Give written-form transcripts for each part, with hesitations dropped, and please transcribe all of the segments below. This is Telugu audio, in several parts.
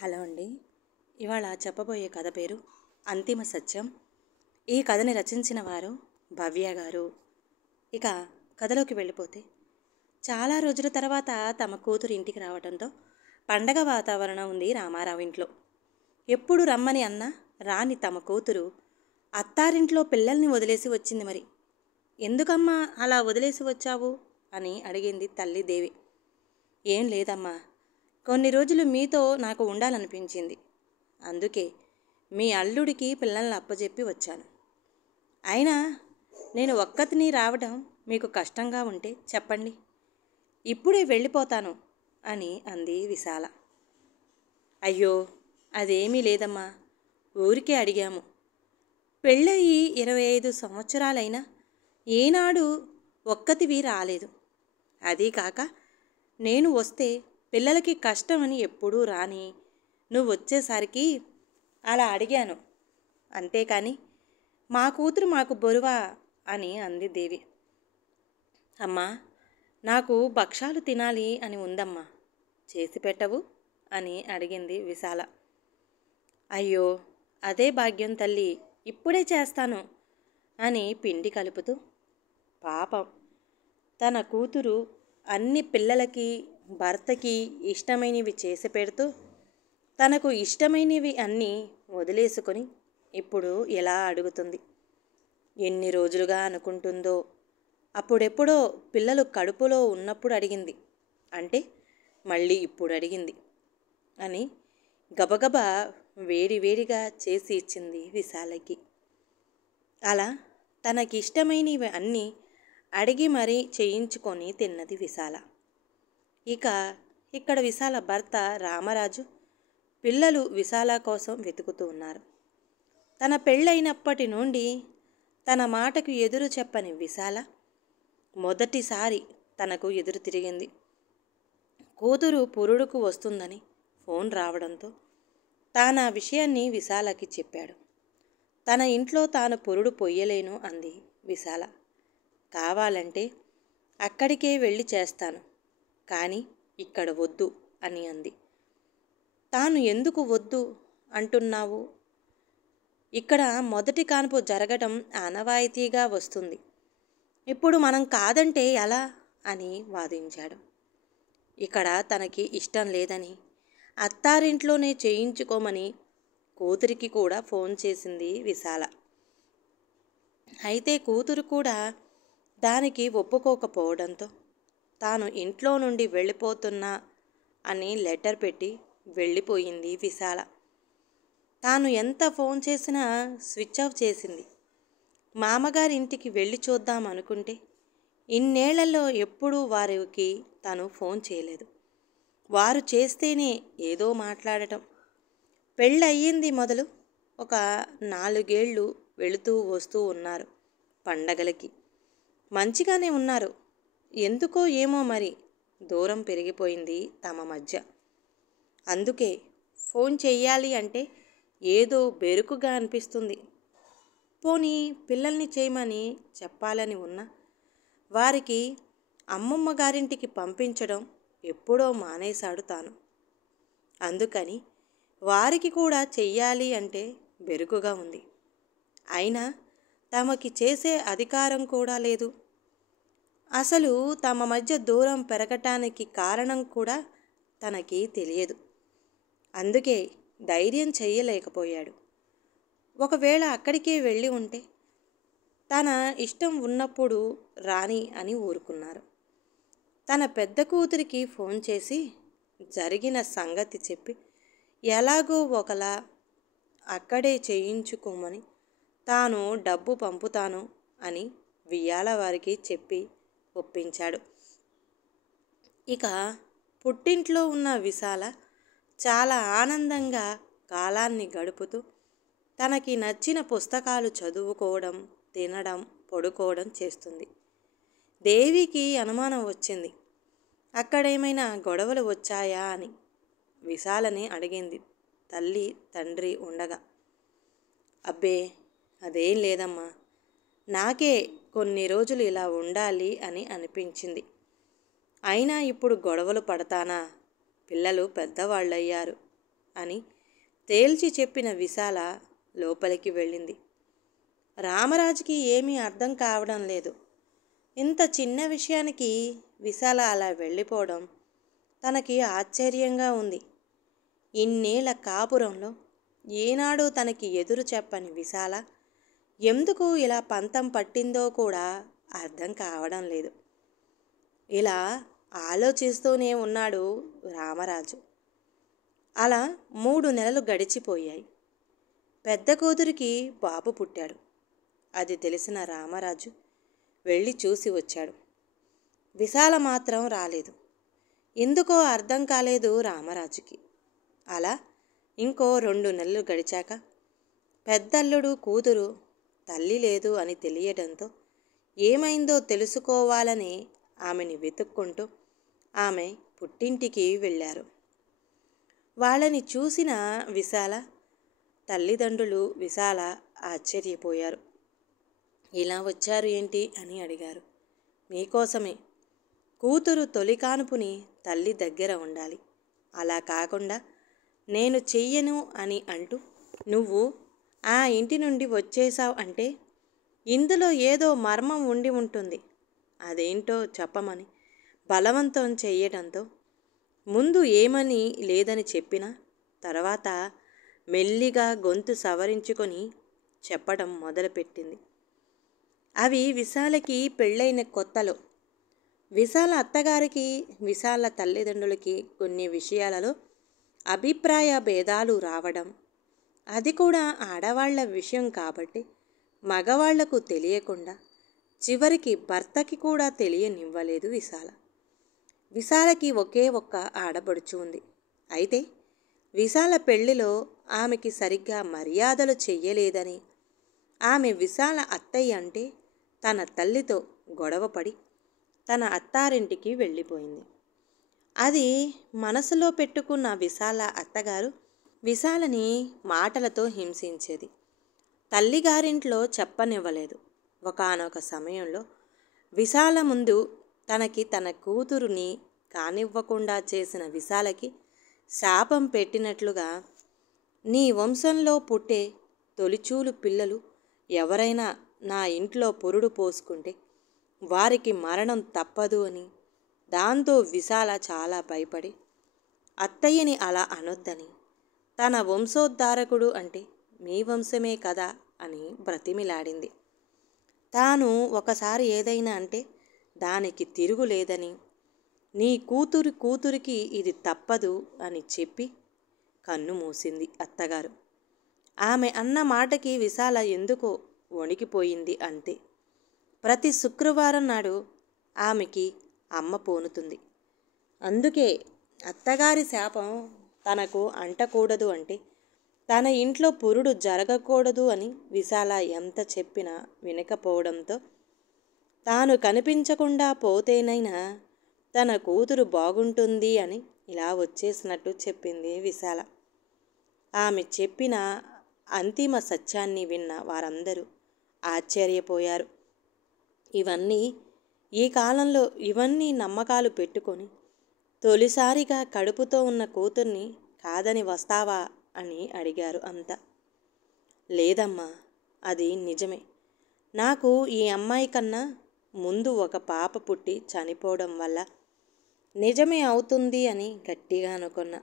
హలో అండి. ఇవాళ చెప్పబోయే కథ పేరు అంతిమ సత్యం. ఈ కథని రచించిన వారు భవ్య గారు. ఇక కథలోకి వెళ్ళిపోతే, చాలా రోజుల తర్వాత తమ కూతురు ఇంటికి రావడంతో పండగ వాతావరణం ఉంది రామారావు ఇంట్లో. ఎప్పుడు రమ్మని అన్నా రాని తమ కూతురు అత్తారింట్లో పిల్లల్ని వదిలేసి వచ్చింది. మరి ఎందుకమ్మా అలా వదిలేసి వచ్చావు అని అడిగింది తల్లి దేవి. ఏం లేదమ్మా, కొన్ని రోజులు మీతో నాకు ఉండాలనిపించింది. అందుకే మీ అల్లుడికి పిల్లల్ని అప్పచెప్పి వచ్చాను. అయినా నేను ఒక్కతిని రావడం మీకు కష్టంగా ఉంటే చెప్పండి, ఇప్పుడే వెళ్ళిపోతాను అని అంది విశాల. అయ్యో, అదేమీ లేదమ్మా, ఊరికే అడిగాము. పెళ్ళయి 25 సంవత్సరాలైనా ఏనాడు ఒక్కతివి రాలేదు. అదీ కాక నేను వస్తే పిల్లలకి కష్టమని ఎప్పుడూ రాని నువ్వు వచ్చేసరికి అలా అడిగాను, అంతేకాని మా కూతురు మాకు బరువా అని అంది దేవి. అమ్మా, నాకు భక్షాలు తినాలి అని ఉందమ్మా, చేసి పెట్టవు అని అడిగింది విశాల. అయ్యో, అదే భాగ్యం తల్లి, ఇప్పుడే చేస్తాను అని పిండి కలుపుతూ, పాపం తన కూతురు అన్ని పిల్లలకి భర్తకి ఇష్టమైనవి చేసి పెడుతూ తనకు ఇష్టమైనవి అన్నీ వదిలేసుకొని ఇప్పుడు ఎలా అడుగుతుంది. ఎన్ని రోజులుగా అనుకుంటుందో. అప్పుడెప్పుడో పిల్లలు కడుపులో ఉన్నప్పుడు అడిగింది, అంటే మళ్ళీ ఇప్పుడు అడిగింది అని గబగబా వేడివేడిగా చేసి ఇచ్చింది విశాలకి. అలా తనకిష్టమైనవి అన్నీ అడిగి మరీ చేయించుకొని తిన్నది విశాల. ఇక్కడ విశాల భర్త రామరాజు పిల్లలు విశాల కోసం వెతుకుతూ ఉన్నారు. తన పెళ్ళైనప్పటి నుండి తన మాటకు ఎదురు చెప్పని విశాల మొదటిసారి తనకు ఎదురు తిరిగింది. కూతురు పురుడుకు వస్తుందని ఫోన్ రావడంతో తాను ఆ విషయాన్ని విశాలకి చెప్పాడు. తన ఇంట్లో తాను పురుడు పొయ్యలేను అంది విశాల. కావాలంటే అక్కడికే వెళ్ళి చేస్తాను, కానీ ఇక్కడ వద్దు అని అంది. తాను ఎందుకు వద్దు అంటున్నావు? ఇక్కడ మొదటి కాన్పు జరగడం ఆనవాయితీగా వస్తుంది. ఇప్పుడు మనం కాదంటే ఎలా అని వాదించాడు. ఇక్కడ తనకి ఇష్టం లేదని అత్తారింట్లోనే చేయించుకోమని కూతురికి కూడా ఫోన్ చేసింది విశాల. అయితే కూతురు కూడా దానికి ఒప్పుకోకపోవడంతో తాను ఇంట్లో నుండి వెళ్ళిపోతున్నా అని లెటర్ పెట్టి వెళ్ళిపోయింది విశాల. తాను ఎంత ఫోన్ చేసినా స్విచ్ ఆఫ్ చేసింది. మామగారి ఇంటికి వెళ్ళి చూద్దాం అనుకుంటే ఇన్నేళ్లలో ఎప్పుడూ వారికి తను ఫోన్ చేయలేదు. వారు చేస్తేనే ఏదో మాట్లాడటం. పెళ్ళయ్యింది మొదలు ఒక 4 ఏళ్ళు వెళుతూ వస్తూ ఉన్నారు పండగలకి. మంచిగానే ఉన్నారు. ఎందుకో ఏమో మరి దూరం పెరిగిపోయింది తమ మధ్య. అందుకే ఫోన్ చెయ్యాలి అంటే ఏదో బెరుకుగా అనిపిస్తుంది. పోనీ పిల్లల్ని చేయమని చెప్పాలని ఉన్నా వారికి అమ్మమ్మ గారింటికి పంపించడం ఎప్పుడో మానేశాడు తాను. అందుకని వారికి కూడా చెయ్యాలి అంటే బెరుకుగా ఉంది. అయినా తమకి చేసే అధికారం కూడా లేదు. అసలు తమ మధ్య దూరం పెరగటానికి కారణం కూడా తనకి తెలియదు. అందుకే ధైర్యం చెయ్యలేకపోయాడు. ఒకవేళ అక్కడికే వెళ్ళి ఉంటే తన ఇష్టం ఉన్నప్పుడు రాని అని ఊరుకున్నారు. తన పెద్ద కూతురికి ఫోన్ చేసి జరిగిన సంగతి చెప్పి ఎలాగో ఒకలా అక్కడే చేయించుకోమని తాను డబ్బు పంపుతాను అని వియ్యాల వారికి చెప్పి ఒప్పించాడు. ఇక పుట్టింట్లో ఉన్న విశాల చాలా ఆనందంగా కాలాన్ని గడుపుతూ తనకి నచ్చిన పుస్తకాలు చదువుకోవడం, తినడం, పడుకోవడం చేస్తుంది. దేవికి అనుమానం వచ్చింది. అక్కడేమైనా గొడవలు వచ్చాయా అని విశాలని అడిగింది తల్లి తండ్రి ఉండగా. అబ్బే, అదేం లేదమ్మా, నాకే కొన్ని రోజులు ఇలా ఉండాలి అని అనిపించింది. అయినా ఇప్పుడు గొడవలు పడతానా? పిల్లలు పెద్దవాళ్ళయ్యారు అని తేల్చి చెప్పిన విశాల లోపలికి వెళ్ళింది. రామరాజుకి ఏమీ అర్థం కావడం లేదు. ఇంత చిన్న విషయానికి విశాల అలా వెళ్ళిపోవడం తనకి ఆశ్చర్యంగా ఉంది. ఇన్నేళ్ల కాపురంలో ఏనాడు తనకి ఎదురు చెప్పని విశాల ఎందుకు ఇలా పంతం పట్టిందో కూడా అర్థం కావడం లేదు. ఇలా ఆలోచిస్తూనే ఉన్నాడు రామరాజు. అలా 3 నెలలు గడిచిపోయాయి. పెద్ద కూతురికి బాబు పుట్టాడు. అది తెలిసిన రామరాజు వెళ్ళి చూసి వచ్చాడు. విశాల మాత్రం రాలేదు. ఎందుకో అర్థం కాలేదు రామరాజుకి. అలా ఇంకో 2 నెలలు గడిచాక పెద్దల్లుడు కూతురు తల్లి లేదు అని తెలియడంతో ఏమైందో తెలుసుకోవాలని ఆమెని వెతుక్కుంటూ ఆమె పుట్టింటికి వెళ్ళారు. వాళ్ళని చూసిన విశాల తల్లిదండ్రులు విశాల ఆశ్చర్యపోయారు. ఇలా వచ్చారు ఏంటి అని అడిగారు. మీకోసమే. కూతురు తొలి కానుపుని తల్లి దగ్గర ఉండాలి. అలా కాకుండా నేను చెయ్యను అని అంటూ నువ్వు ఆ ఇంటి నుండి వచ్చేసావు అంటే ఇందులో ఏదో మర్మం ఉండి ఉంటుంది. అదేంటో చెప్పమని బలవంతం చెయ్యడంతో ముందు ఏమని లేదని చెప్పిన తర్వాత మెల్లిగా గొంతు సవరించుకొని చెప్పడం మొదలుపెట్టింది. అవి విశాలకి పెళ్ళైన కొత్తలో విశాల అత్తగారికి విశాల తల్లిదండ్రులకి కొన్ని విషయాలలో అభిప్రాయ భేదాలు రావడం, అది కూడా ఆడవాళ్ల విషయం కాబట్టి మగవాళ్లకు తెలియకుండా చివరికి భర్తకి కూడా తెలియనివ్వలేదు విశాల. విశాలకి ఒకే ఒక్క ఆడపడుచు ఉంది. అయితే విశాల పెళ్లిలో ఆమెకి సరిగ్గా మర్యాదలు చెయ్యలేదని ఆమె విశాల అత్తయ్య అంటే తన తల్లితో గొడవపడి తన అత్తారింటికి వెళ్ళిపోయింది. అది మనసులో పెట్టుకున్న విశాల అత్తగారు విశాలని మాటలతో హింసించేది. తల్లిగారింట్లో చెప్పనివ్వలేదు. ఒకానొక సమయంలో విశాల ముందు తనకి తన కూతురుని కానివ్వకుండా చేసిన విశాలకి శాపం పెట్టినట్లుగా నీ వంశంలో పుట్టే తొలిచూలు పిల్లలు ఎవరైనా నా ఇంట్లో పురుడు పోసుకుంటే వారికి మరణం తప్పదు అని, దాంతో విశాల చాలా భయపడి అత్తయ్యని అలా అనొద్దని, తన వంశోద్ధారకుడు అంటే మీ వంశమే కదా అని బ్రతిమిలాడింది. తాను ఒకసారి ఏదైనా అంటే దానికి తిరుగులేదని, నీ కూతురికి ఇది తప్పదు అని చెప్పి కన్ను మూసింది అత్తగారు. ఆమె అన్న మాటకి విశాల ఎందుకో వణికిపోయింది అంతే. ప్రతి శుక్రవారం నాడు ఆమెకి అమ్మ పోనుతుంది. అందుకే అత్తగారి శాపం తనకు అంటకూడదు అంటే తన ఇంట్లో పురుడు జరగకూడదు అని విశాల ఎంత చెప్పినా వినకపోవడంతో తాను కనిపించకుండా పోతేనైనా తన కూతురు బాగుంటుంది అని ఇలా వచ్చేసినట్టు చెప్పింది విశాల. ఆమె చెప్పిన అంతిమ సత్యాన్ని విన్న వారందరూ ఆశ్చర్యపోయారు. ఈ కాలంలో ఇవన్నీ నమ్మకాలు పెట్టుకొని తొలిసారిగా కడుపుతో ఉన్న కూతుర్ని కాదని వస్తావా అని అడిగారు అంతా. లేదమ్మా, అది నిజమే. నాకు ఈ అమ్మాయి కన్నా ముందు ఒక పాప పుట్టి చనిపోవడం వల్ల నిజమే అవుతుంది అని గట్టిగా అనుకున్నా.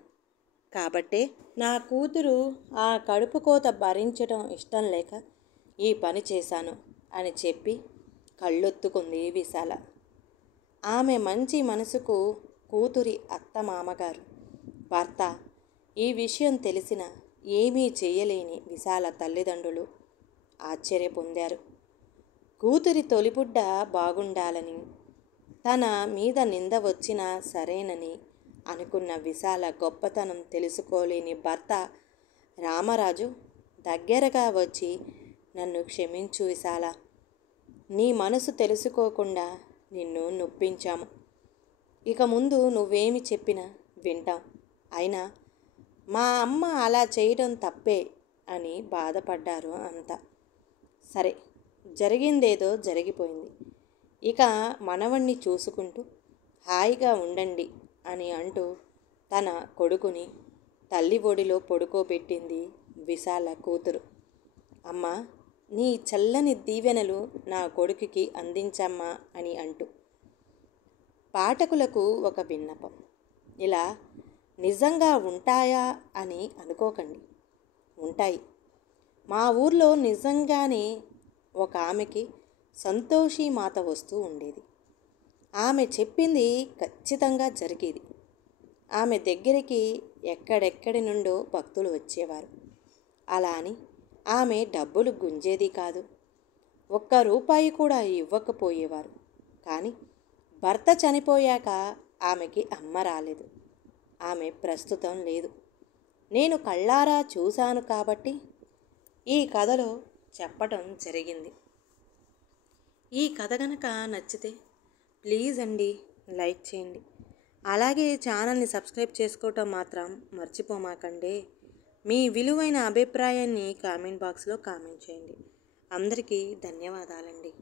కాబట్టే నా కూతురు ఆ కడుపు కోత భరించడం ఇష్టం లేక ఈ పని చేశాను అని చెప్పి కళ్ళొత్తుకుంది విశాల. ఆమె మంచి మనసుకు కూతురి అత్తమామగారు, భర్త ఈ విషయం తెలిసిన ఏమీ చేయలేని విశాల తల్లిదండ్రులు ఆశ్చర్య పొందారు. కూతురి తొలిబుడ్డ బాగుండాలని, తన మీద నింద వచ్చినా సరేనని అనుకున్న విశాల గొప్పతనం తెలుసుకోలేని భర్త రామరాజు దగ్గరగా వచ్చి, నన్ను క్షమించు విశాల, నీ మనసు తెలుసుకోకుండా నిన్ను నొప్పించాము. ఇక ముందు నువ్వేమి చెప్పినా వింటాం. అయినా మా అమ్మ అలా చేయడం తప్పే అని బాధపడ్డారు అంతా. సరే, జరిగిందేదో జరిగిపోయింది. ఇక మనవణ్ణి చూసుకుంటూ హాయిగా ఉండండి అని అంటూ తన కొడుకుని తల్లి ఒడిలో పడుకోబెట్టింది విశాల కూతురు. అమ్మా, నీ చల్లని దీవెనలు నా కొడుకుకి అందించమ్మా అని అంటూ. పాఠకులకు ఒక విన్నపం. ఇలా నిజంగా ఉంటాయా అని అనుకోకండి. ఉంటాయి. మా ఊర్లో నిజంగానే ఒక ఆమెకి సంతోషి మాత వస్తూ ఉండేది. ఆమె చెప్పింది ఖచ్చితంగా జరిగేది. ఆమె దగ్గరికి ఎక్కడెక్కడి నుండో భక్తులు వచ్చేవారు. అలా అని ఆమె డబ్బులు గుంజేది కాదు. ఒక్క రూపాయి కూడా ఇవ్వకపోయేవారు. కానీ భర్త చనిపోయాక ఆమెకి అమ్మ రాలేదు. ఆమె ప్రస్తుతం లేదు. నేను కళ్ళారా చూశాను కాబట్టి ఈ కథలో చెప్పటం జరిగింది. ఈ కథ కనుక నచ్చితే ప్లీజ్ అండి లైక్ చేయండి. అలాగే ఛానల్ని సబ్స్క్రైబ్ చేసుకోవటం మాత్రం మర్చిపోమాకండి. మీ విలువైన అభిప్రాయాన్ని కామెంట్ బాక్స్లో కామెంట్ చేయండి. అందరికీ ధన్యవాదాలండి.